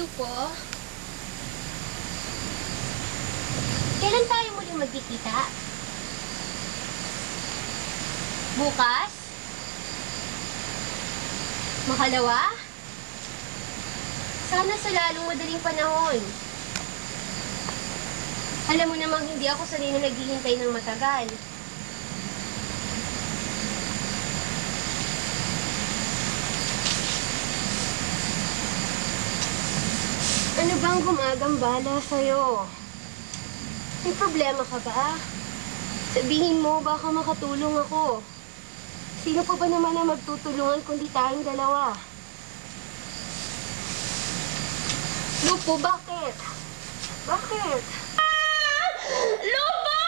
Lupo. Kailan tayo muling magkikita? Bukas? Makalawa? Sana sa lalong madaling panahon. Alam mo namang hindi ako sanay na naghihintay ng matagal. Ano bang gumagambala sa'yo? May problema ka ba? Sabihin mo, baka makatulong ako. Sino pa ba naman ang magtutulungan kundi tayong dalawa? Lupo, bakit? Bakit? Lupo!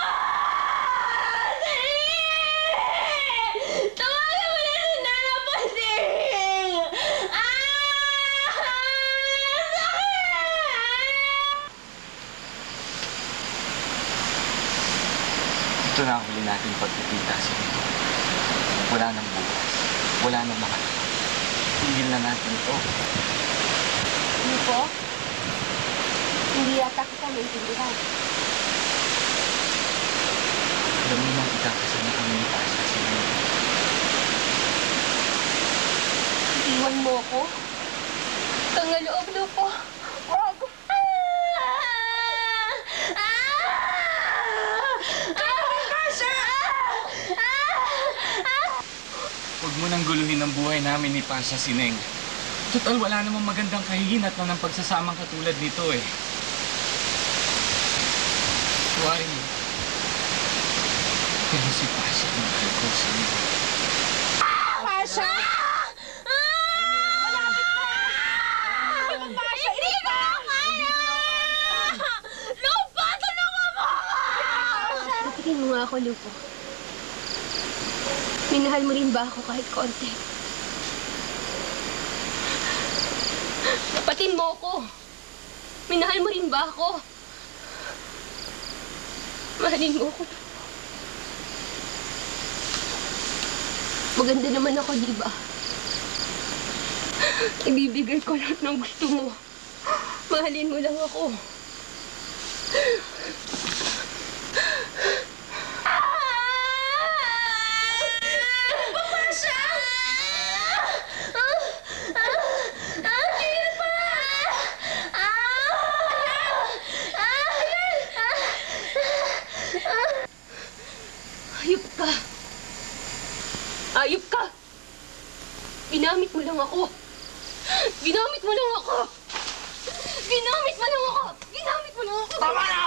Tawagan mo na si Nana Pasing! Ito na ang huli nating pagkikita sa dito. Wala nang bukas. Wala nang makalawa. Tigil na natin ito. Lupo? Hindi yata kita maintindihan. Alam mo nang ikakasal na kami ni Pasha sa iyo. Iwan mo ako? Tangaloob, Lupo. Wag! Huwag mo nang guluhin ang buhay namin ni Pasha Sineng. Total, wala namang magandang kahihinat na ng pagsasamang katulad nito eh. Tuwarin mo. Pero si Pasha ang mahal ko sa iyo. Pasha! Malapit na! Pasha, hindi ko kaya! Lupo, tulungan mo ako! Natigin mo nga ako, Lupo. Minahal mo rin ba ako kahit konti? Tapatin mo ako. Minahal mo rin ba ako? Mahalin mo ako. Maganda naman ako, di ba? Ibibigay ko lahat ng gusto mo. Mahalin mo lang ako. Ayup ka! Ayup ka! Ginamit mo lang ako! Ginamit mo lang ako! Ginamit mo lang ako! Ginamit mo lang ako! Tama na!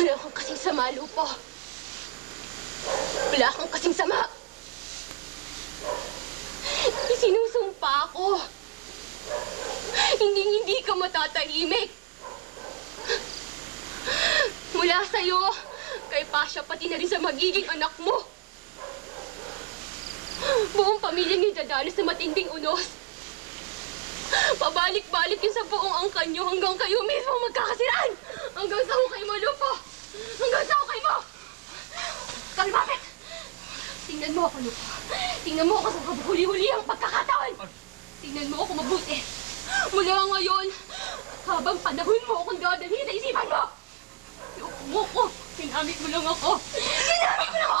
Wala kang kasing sama, Lupo. Wala kang kasing sama. Isinusumpa ako. Hindi ka matatahimik. Mula sa'yo, kay Pasha, pati na rin sa magiging anak mo. Buong pamilya niyo dadalos sa matinding unos. Pabalik-balik yun sa buong angkan niyo hanggang kayo mismo magkakasiraan. Hanggang sa hukay mo, Lupo. Hanggang sa hukay mo. Kalmapit! Tingnan mo ako, Lupo. Tingnan mo ako sa huli-huli ang pagkakataon. Tingnan mo ako mabuti. Mula ngayon, habang panahon mo akong dadalhin sa isipan mo. Ayoko mo ko. Ginamit mo lang ako. Ginamit mo lang ako!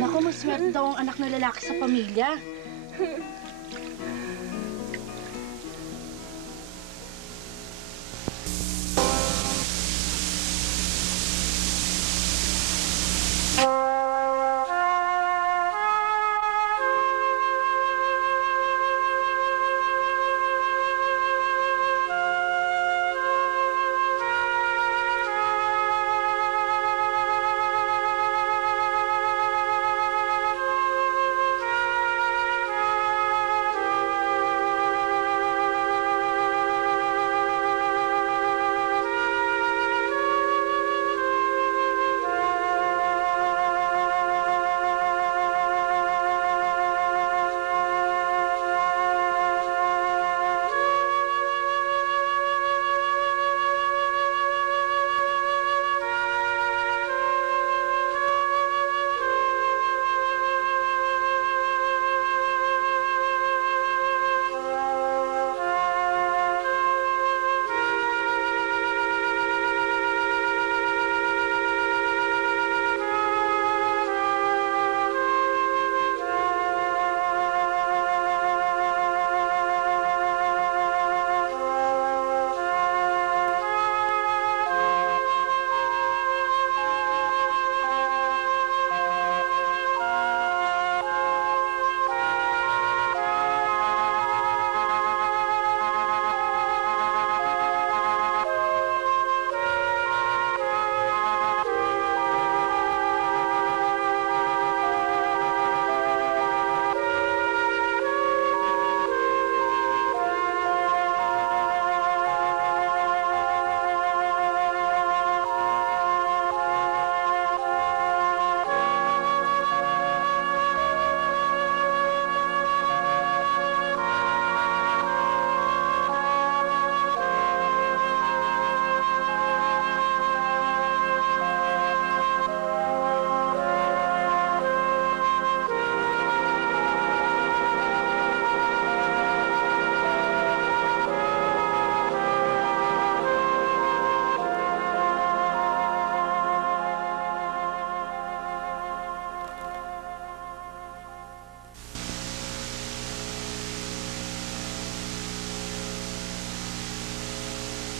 Naku, maswerte daw ang anak na lalaki sa pamilya.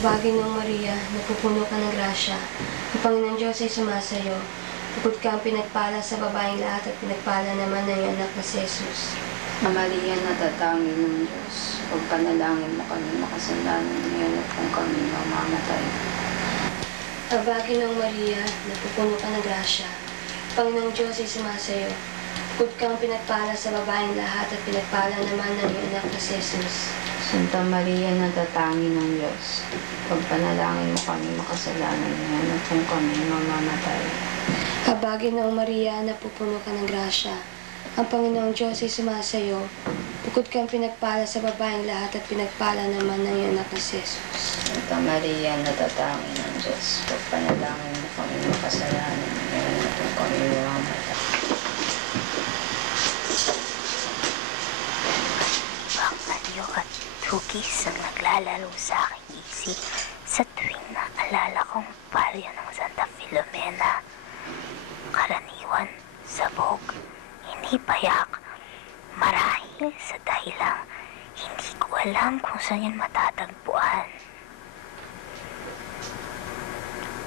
Baginong Maria, napupuno ka ng grasya. Ang Panginoong Diyos ay sumasayo. Bukod ka ang pinagpala sa babaeng lahat at pinagpala naman ng iyong anak na si Jesus. Maria, natatangin ng Diyos, pagpanalangin mo kami makasalanan ngayon at kung kami mamamatay. Baginong Maria, napupuno ka ng grasya. Ang Panginoong Diyos ay sumasayo. Bukod ka ang pinagpala sa babaeng lahat at pinagpala naman ng iyong anak na si Jesus. Santa Maria, natatangin ng Diyos, pagpanalangin mo kami makasalanan ngayon at kung kami mamamatay. Baginong Maria, napupuno ka ng grasya. Ang Panginoong Diyos ay sumasayo. Bukod kang pinagpala sa babaeng lahat at pinagpala naman ng iyong anak na si Jesus. Santa Maria, natatangin ng Diyos, pagpanalangin mo kami makasalanan ngayon at kung kami mamamatay. Aliw at hugis ang naglalaro sa aking isip sa tuwing naalala kong baryo ng Santa Filomena. Karaniwan, sabog, hindi payak, marahil sa dahilang hindi ko alam kung saan yun matatagpuan.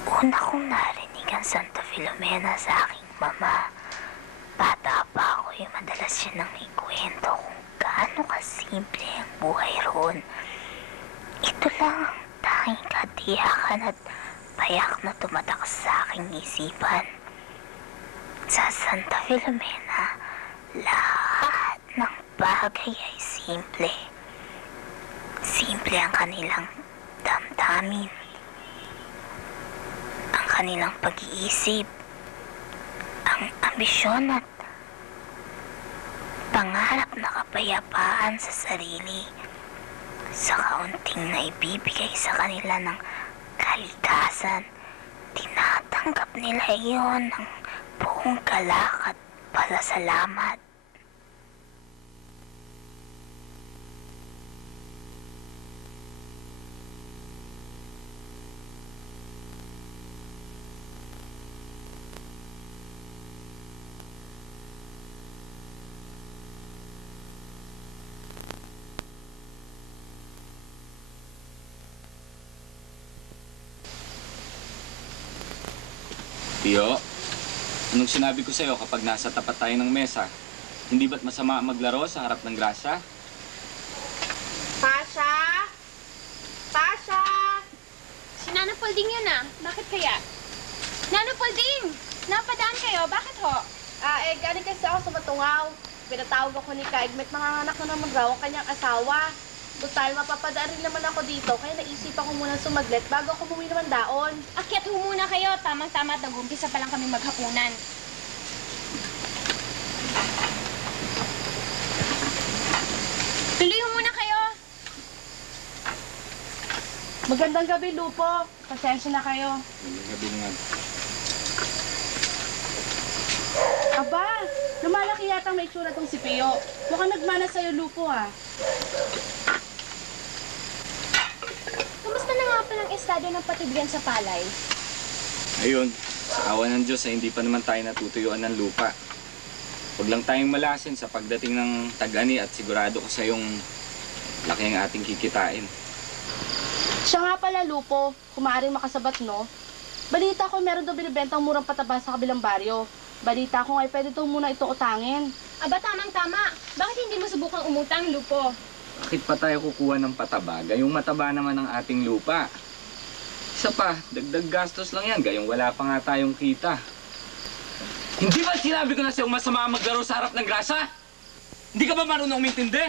Una kong narinig ang Santa Filomena sa aking mama. Bata pa ako yung madalas siya nang ikwento kung gaano kasimple ang buhay roon. Ito lang ang tanging katiyakan at payak na tumatak sa aking isipan. Sa Santa Filomena, lahat ng bagay ay simple. Simple ang kanilang damdamin, ang kanilang pag-iisip, ang ambisyon at pangarap na kapayapaan sa sarili. Sa kaunting na ibibigay sa kanila ng kalikasan, tinatanggap nila iyon ng buong galak at pasasalamat. Tio, anong sinabi ko sa'yo kapag nasa tapat tayo ng mesa? Hindi ba't masama maglaro sa harap ng grasya? Tasha! Tasha! Si Nana Polding yun ah. Bakit kaya? Nana Polding! Napadaan kayo. Bakit ho? Galing kasi ako sa Matungaw. Pinatawag ako ni Kaigmet, manganganak na naman raw ang kanyang asawa. Total, mapapadaan rin naman ako dito, kaya naisipan ko muna sumaglit bago ako bumili naman daon. Akyat ho muna kayo. Tamang-tama at nag-umpisa pa lang kami maghapunan. Tuloy ho muna kayo. Magandang gabi, Lupo. Pasensya na kayo. Gabi nga. Aba, lumalaki yata may itsura tong si Pio. Mukhang nagmana sa'yo, Lupo, ah. Kamusta na nga palang estado ng patibyan sa palay? Ayun, sa awa ng Diyos ay hindi pa naman tayo natutuyuan ng lupa. Huwag lang tayong malasin sa pagdating ng tag-ani at sigurado ko sa yung laki ang ating kikitain. Siya nga pala, Lupo, kung maaaring makasabat, no? Balita ko meron daw binibentang murang pataba sa kabilang baryo. Balita ko ay pwede daw muna ito utangin. Aba, tamang-tama. Bakit hindi mo subukang umutang, Lupo? Bakit pa tayo kukuha ng pataba? Gayong mataba naman ang ating lupa. Isa pa, dagdag gastos lang yan. Gayong wala pa nga tayong kita. Hindi ba sinabi ko na sa'yo masama maglaro sa harap ng grasa? Hindi ka ba marunong umintindi?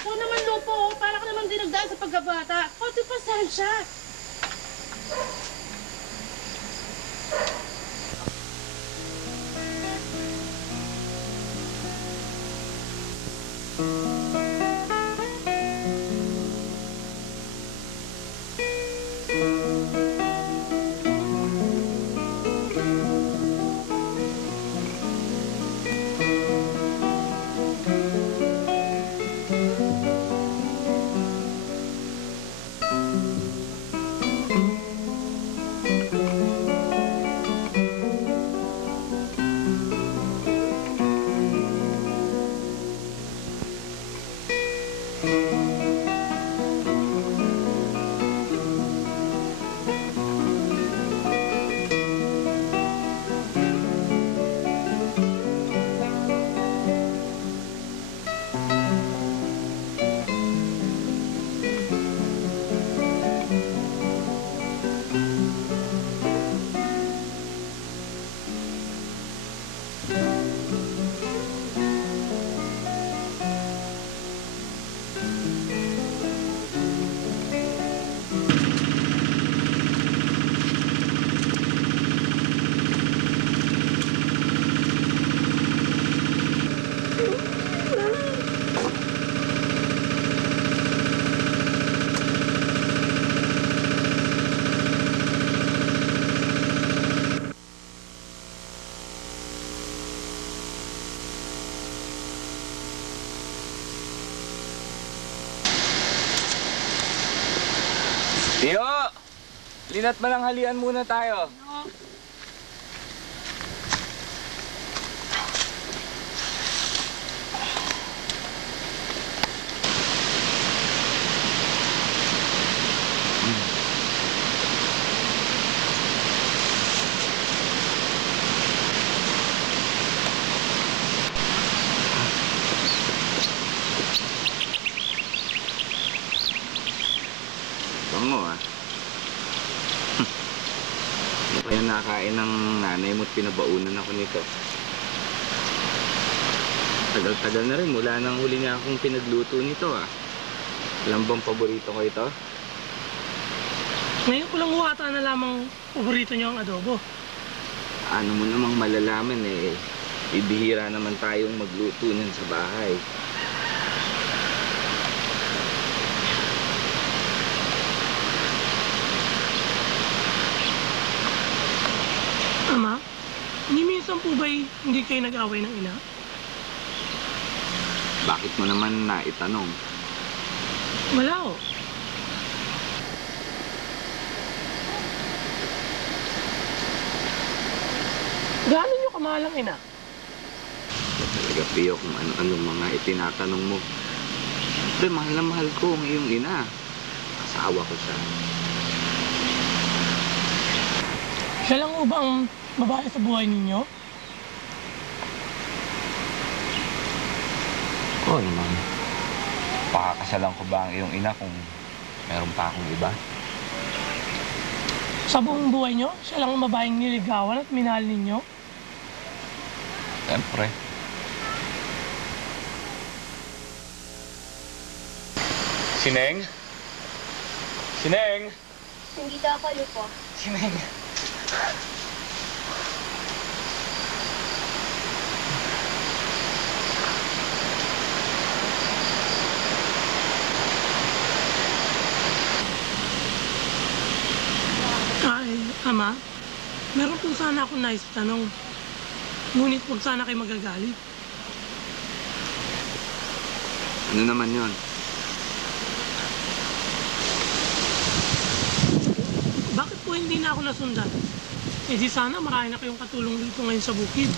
Ikaw naman, Lupo, para ka naman dinagdaan sa pagkabata. Konti pasensya. Mina't mananghalian muna tayo. Bango ah. Ano kaya nakain ng nanay mo't pinabaunan ako nito? Tagal-tagal na rin mula nang huli niya akong pinagluto nito ah. Alam bang paborito ko ito? Ngayon ko lang huwata na lamang paborito niyo ang adobo. Ano mo namang malalaman eh. Ibihira naman tayong magluto niyan sa bahay. Ama, ni minsan po ba'y hindi kayo nag-away ng ina? Bakit mo naman naitanong? Wala o. Gaano niyo kamahal ang ina? Talaga Pio kung ano-anong mga itinatanong mo. Pero mahal na mahal ko ang iyong ina. Asawa ko siya. Siya lang o ba ang babae sa buhay ninyo? Oo naman. Pakakasalan ko ba ang iyong ina kung meron pa akong iba? Sa buong buhay niyo, siya lang ang babaeng niligawan at minahal ninyo? Siyempre. Sineng? Sineng? Hindi daw ako lupo. Sineng? Ay, Ama, meron po sana akong nais tanong. Ngunit huwag sana kayo magagalit. Ano naman yon? Bakit po hindi na ako nasundan? Eh di sana marami na kayong katulong dito ngayon sa bukid.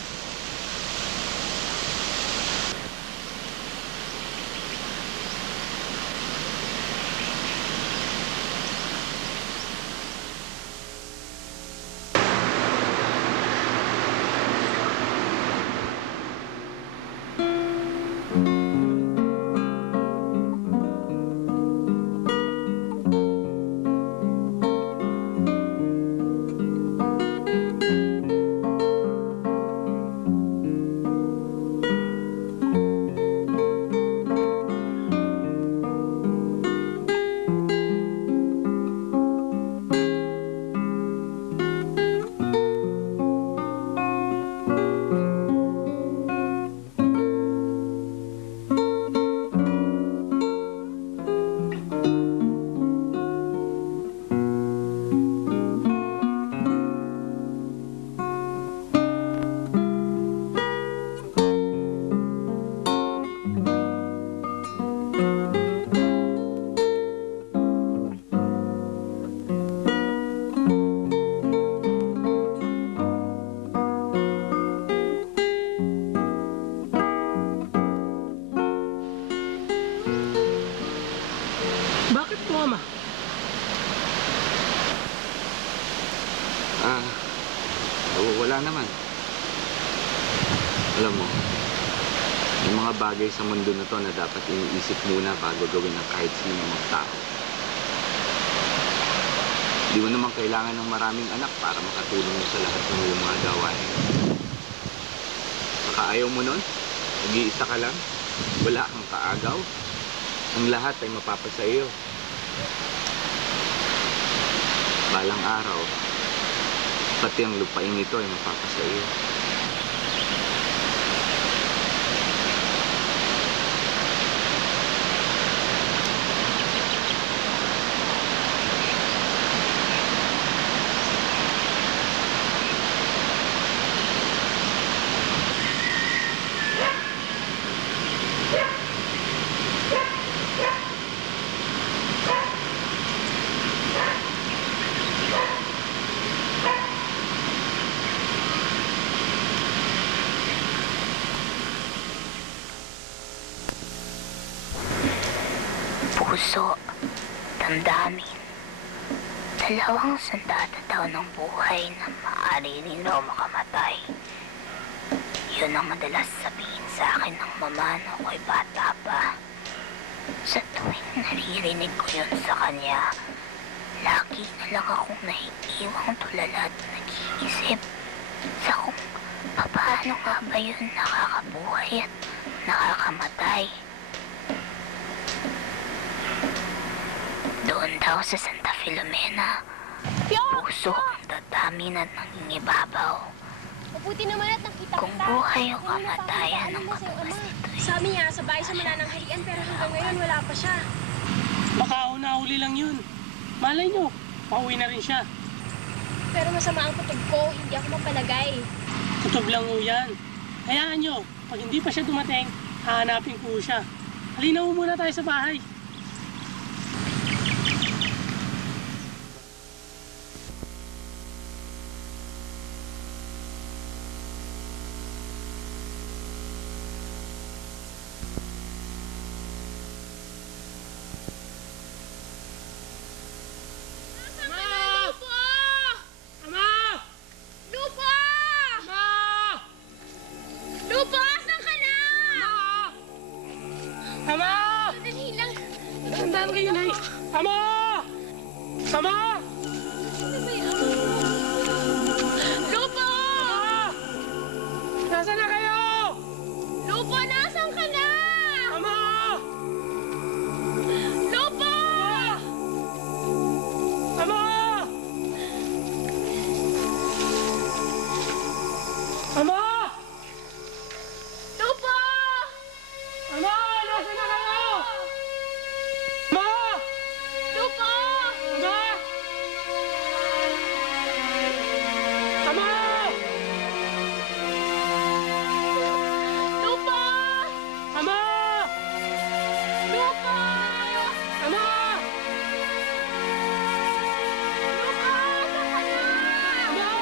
Bakit po, Ama? Wala naman. Alam mo, may mga bagay sa mundo na to na dapat iniisip muna bago gawin ng kahit sino mang tao. Di mo naman kailangan ng maraming anak para makatulong mo sa lahat ng iyong mga gawain. Saka ayaw mo nun, nag-iisa ka lang, wala kang kaagaw, ang lahat ay mapapasa iyo. Balang araw, pati ang lupain ito ay mapapasa iyo. puso, damdamin. 200 taon ng buhay na maaari rin raw makamatay. Yun ang madalas sabihin sa akin ng mama na ako'y bata pa. Sa tuwing naririnig ko yun sa kanya, lagi na lang akong naiiwang tulala at nag-iisip sa kung paano nga ba yun nakakabuhay at nakakamatay. Doon daw sa Santa Filomena, puso ang dadamin at nangingibabaw. Mabuti naman at nakita Kung buhay o kamatayan ang katugas nito'y Sabi niya, sa bahay siya manananghalian pero hanggang ngayon wala pa siya. Baka una-uli lang yun. Malay nyo, pauwi na rin siya. Pero masama ang kutob ko, hindi ako mapalagay. Kutob lang ho yan. Hayaan nyo, pag hindi pa siya dumating, hahanapin ko siya. Halina ho muna tayo sa bahay. Lupo, asan ka na? Ama! Dali lang. Tandaan kayo, Nay. Ama! Ama! Ano ba yan? Lupo! Nasaan na kayo? Lupo, nasan ka na? Ama! Lupo! Ama! Ama! Lupo! Ama! Nasaan na kayo? Ama! Lupo! Ama! Ama! Lupo! Ama! Lupo! Ama! Lupo, asan ka na? Ama!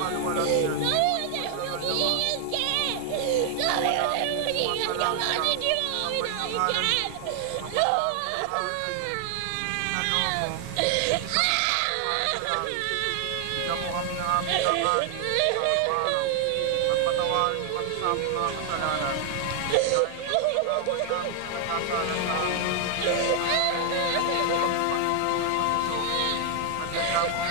Paano namin ito? Bigyan mo kami ng aming kakain at patawarin mo kami sa aming mga kasalanan. Dahil pag-away namin sa nagkasalan sa amin. At yan mo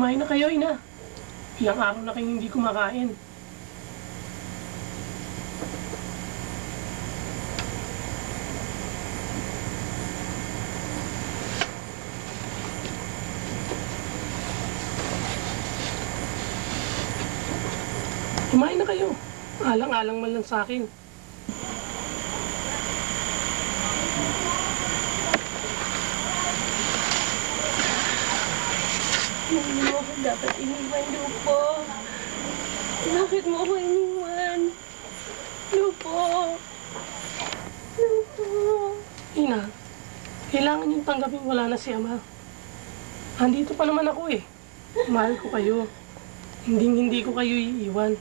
Kumain na kayo, ina. Ilang araw na kayong hindi kumakain. Kumain na kayo. Alang-alang man lang sa akin. Hindi mo ako dapat iniwan, Lupo. Bakit mo ako iniwan? Lupo. Lupo. Ina, kailangan yung tanggapin wala na si Ama. Andito pa naman ako eh. Mahal ko kayo. Hindi ko kayo iiwan.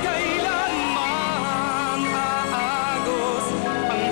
Kailanman aagos ang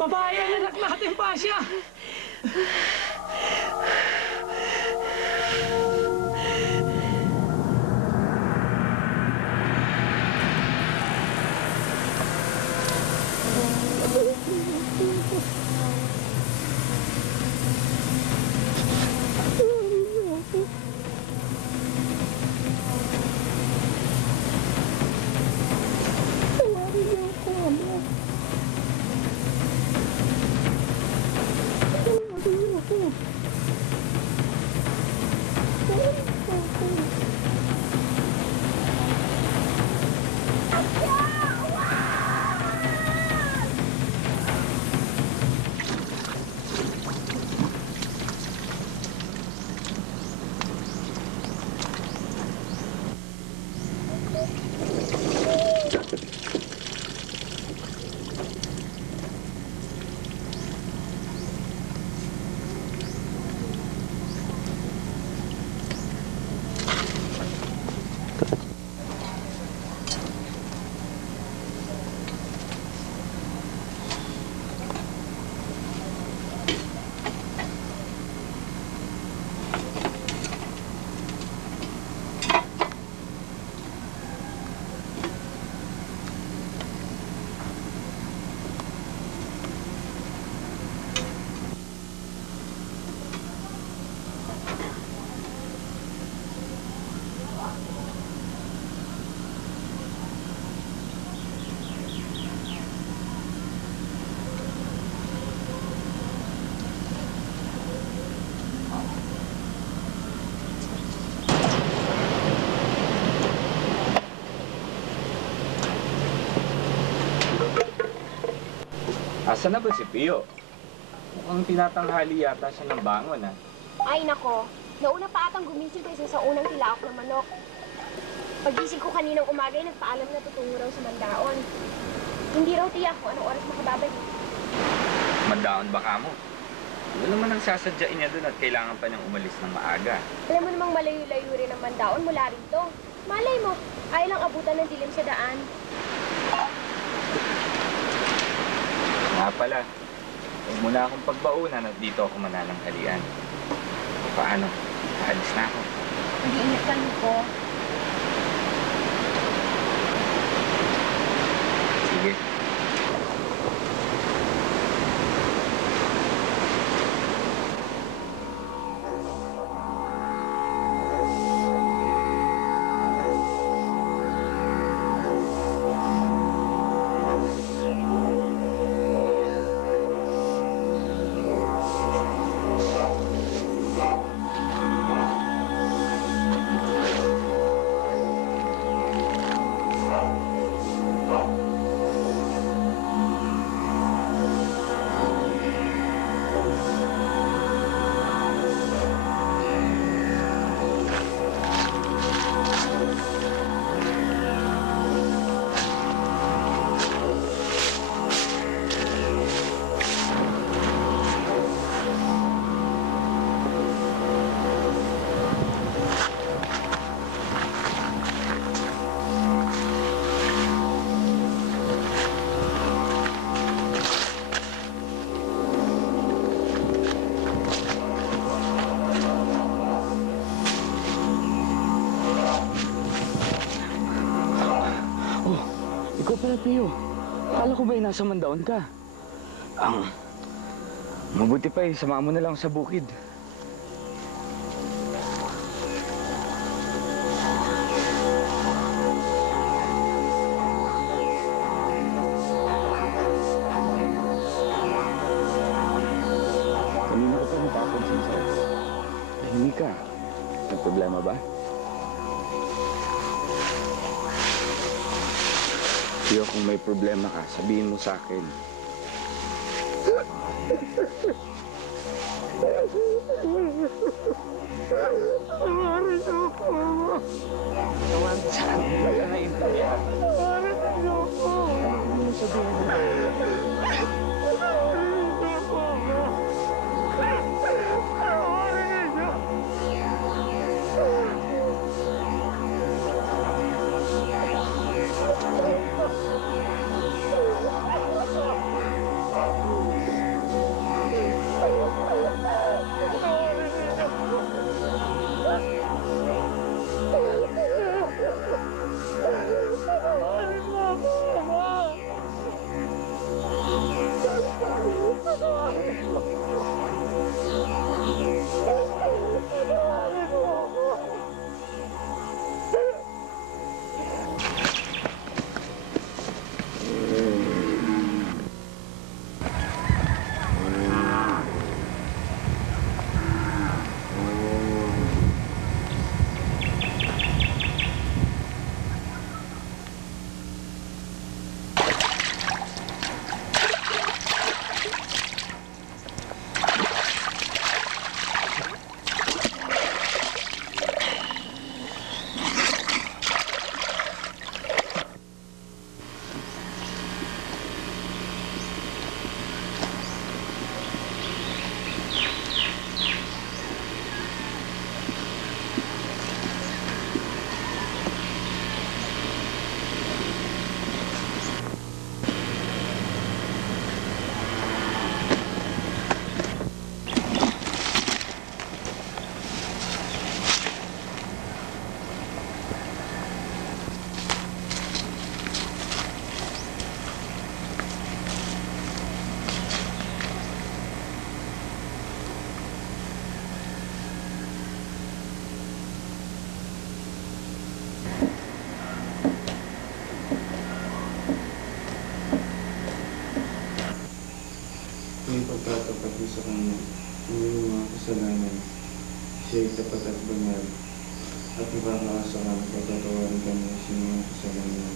Babae ang anak natin, Pasha! Asan na ba si Pio? Mukhang tinatanghali yata siya ng bangon, ha? Ay, nako. Nauna pa atang gumising kaysa sa unang tilaok ng manok. Pagising ko kaninang umaga ay nagpaalam na tutungo raw sa Mandaon. Hindi raw tiyak kung anong oras makababalik. Mandaon ba ka mo? Ano naman ang sasadyain niya doon at kailangan pa niyang umalis ng maaga? Alam mo namang malayo-layo rin ang Mandaon mula rito. Malay mo, ay lang abutan ng dilim sa daan. Nga pala, huwag mo na akong pagbaunan at dito ako manananghalian. Paano? Aalis na ako. Mag-iingat ka, Nico. Sige. Ikaw pala, Pio. Akala ko ba'y nasa Mandaon ka? Mabuti pa eh, samahan mo na lang sa bukid. Kanina ko pa napapansin sa'yo. Tahimik ka. May problema ba? Pio, kung may problema ka, sabihin mo sa akin. Saan mo ka naiintindihan? Sabihin mo. ipagtatapat mo sa Kanya ang iyong mga kasalanan. Siya ay tapat at banal, at makakaasa ka na patatawarin ka niya sa mga kasalanan.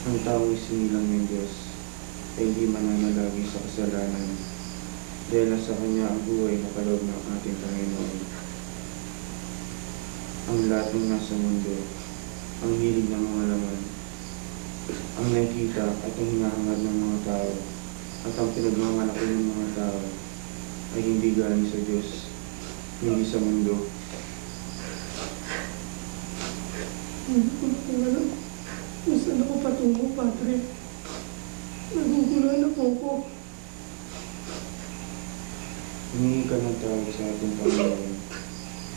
Ang taong isinilang ng Diyos ay hindi mananalagi sa kasalanan, dahil nasa Kanya ang buhay na kaloob ng ating Panginoon. Ang lahat ng nasa mundo, ang hilig ng mga laman, ang nakita at ang hinahangad ng mga tao, at ang pinagmamalaki ng mga tao, ay hindi galing sa Diyos, hindi sa mundo. Hindi ko na po alam kung saan ako patungo, Padre. Naguguluhan na po ako. Humingi ka ng tawag sa ating Panginoon.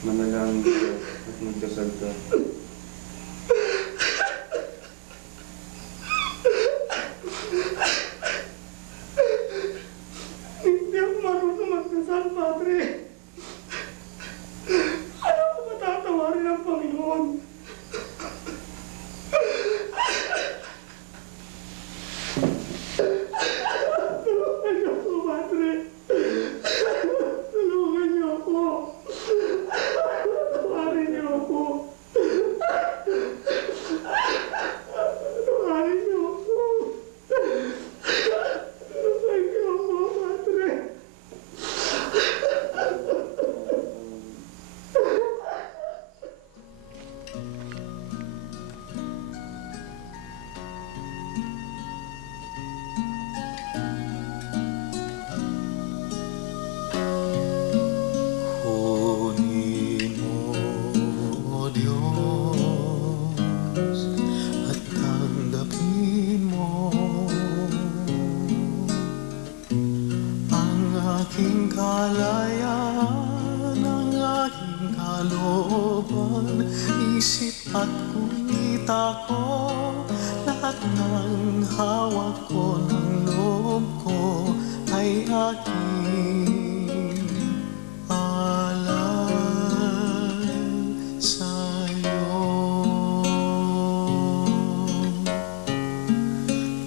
Manalangin ka at magdasal ka. Hindi ako marunong magdasal, Padre. Ano ko matatawarin ng Panginoon? Tulungan niyo ako, Padre. Tulungan niyo ako. Tawarin niyo ako. Tawarin niyo ako. Tulungan niyo ako, Padre. Kunin mo, Diyos, at tanggapin mo ang aking kalayaan, ang aking kalooban, isip at kumita ko, lahat ng hawak ko ng loob ko ay aking alay sa'yo.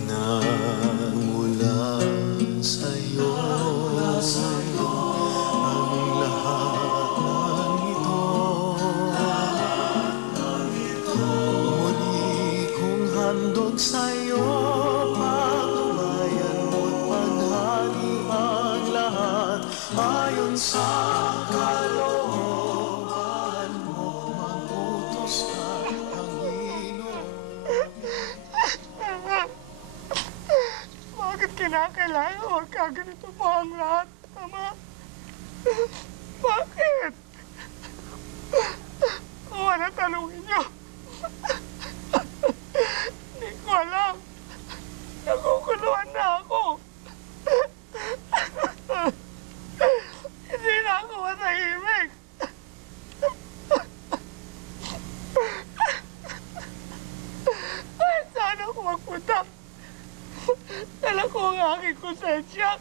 Nagmula sa'yo ang lahat ng ito. Muli kong handog sa'yo, pagbayan mo't paghari ang lahat ayon sa kalooban mo. Mag-utos ka, Panginoon. Bakit kinakailangan huwag kaganito pa ang lahat, Ama? Bakit? Kung ano tanungin niyo? Hindi ko alam. Naguguluhan na ako. Hindi na ako matahimik. Kahit saan ako magpunta, dala ko ang aking konsensya.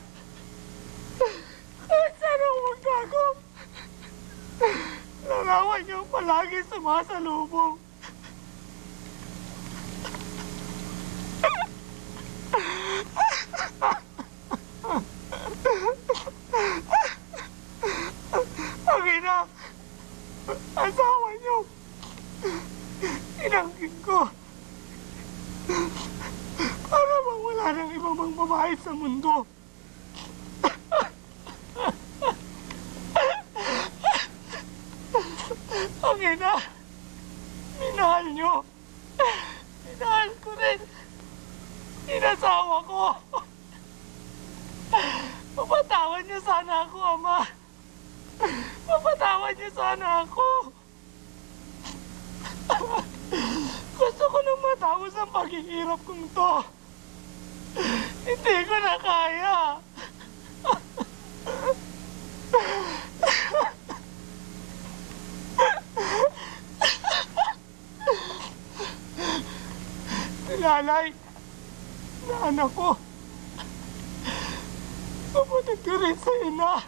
Kahit saan ako magtago, larawan niyo palagi sumasalubong. Ang ina, asawa niyo, inangkin ko. Para bang wala nang iba mang babae sa mundo. Ang ina, minahal niyo. Minahal ko rin. Inasawa ko. Mapatawad niyo sana ako, Ama. Mapatawad niyo sana ako. Gusto ko nang matapos ang paghihirap kong to. Hindi ko na kaya. Nilalay na anak ko. Kapatid ko rin sa ina.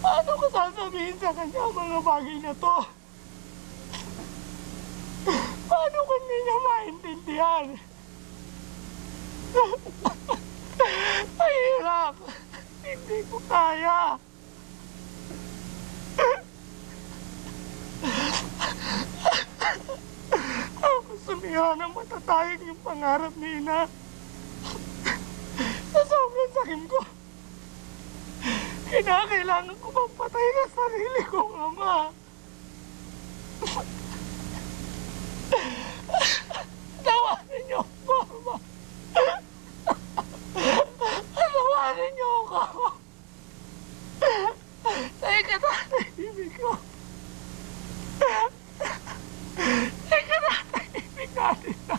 Paano ko sasabihin sa kanya ang mga bagay na to? Paano kung hindi niya maintindihan? kailangan ko mapatay na sarili kong ama. Tawanin niyo ako, Ama. Tawanin niyo ako. Sa ikatatahimik ko. Sa ikatatahimik natin na.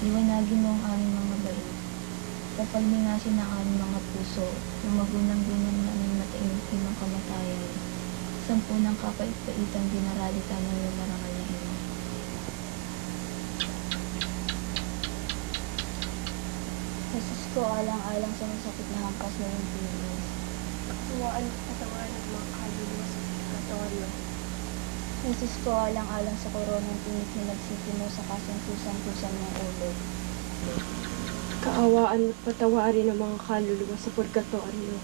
Liwanagin mo ang aming mga bait. Papalminasin ang aming mga puso na magunang-gunang na aming mataimtim ang kamatayan. Sampu ng kapait-paitang dinaralita ng iyong marangal na ina. Jesus ko, alang-alang sa masakit na hampas na yung pinis. Tuwaan at katawan ng mga kaluluwa sa purgatorio. Jesus ko, alang-alang sa koronang tinik na nagsipino sa kasantusan-tusan ng ulo. Kaawaan at patawarin ang mga kaluluwa sa purgatorio.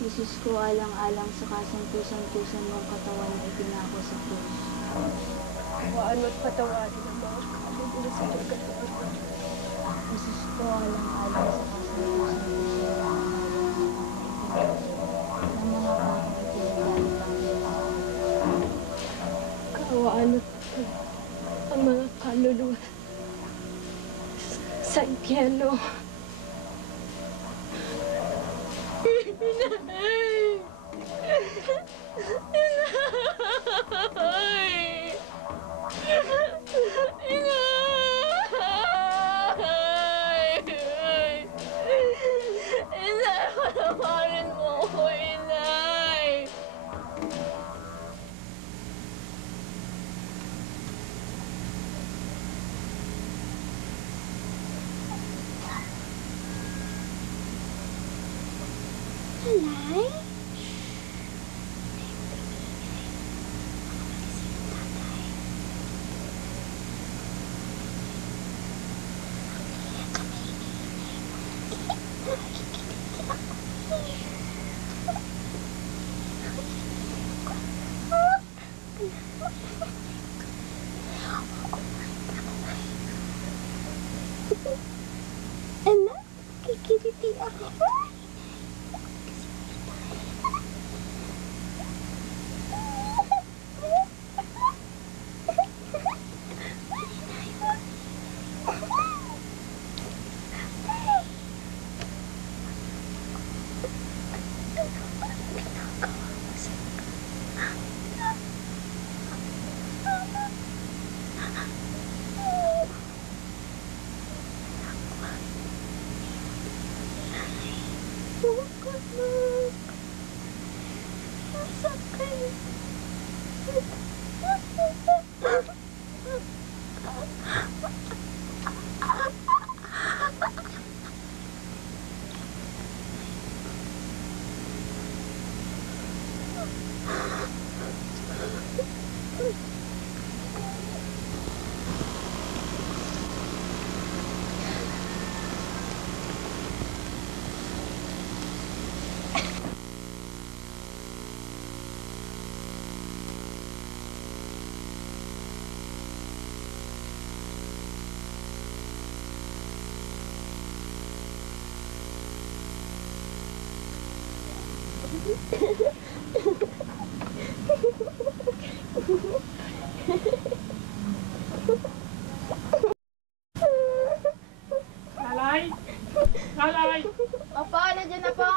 Jesus ko, alang-alang sa kasantusan-tusan ng katawan na ipinako sa krus. Kaawaan at patawarin ang mga kaluluwa sa purgatorio. Jesus ko, alang-alang sa kasantusan-tusan ng mga kaawaan at ang mga kaluluwa sa impyerno. Patawarin mo ako, Inay! Alay? Lalay! Lalay! Opo, nandiyan na po.